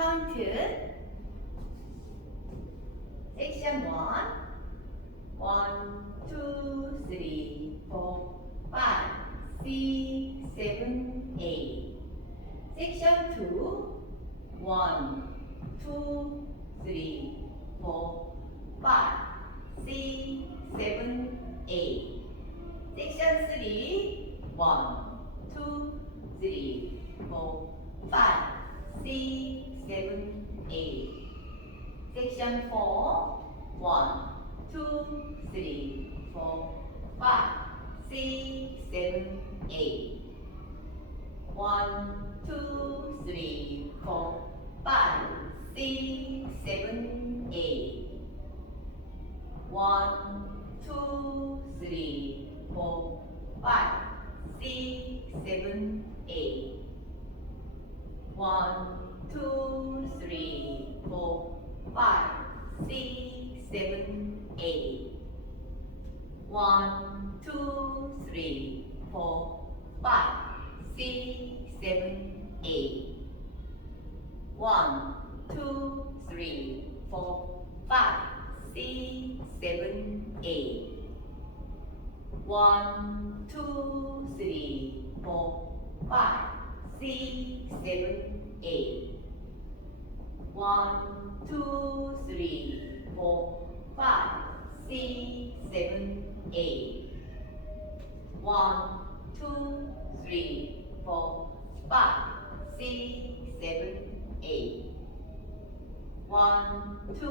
counted section 1 1 2 3 4 5 6 7 8 section 2 1 2 3 4 5 6 7 8 section 3 1 2 3 4 5 6 7 8 section 4 1 2 3 4 5 6 7 8 1 2 3 4 5 6 7 8 1 2 3 4 5 6 7 8 1 2 3 4 5 6 7 8 1 2 3 4 5 6 7 8 1 2 3 4 5 6 7 8 1 2 3 4 5 6 7 8 1 2 3 4 5 6 7 8 1 2 3 4 5 6 7 8 1 2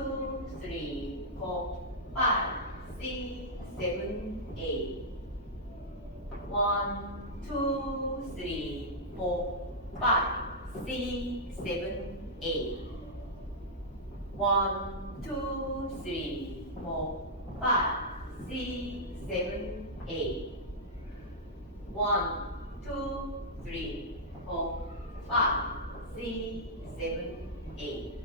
3 4 5 6 7 8 1 2 3 4 5 6 7 8 1 2 3 4 5 6 7 8 1 2 3 4 5 6 7 8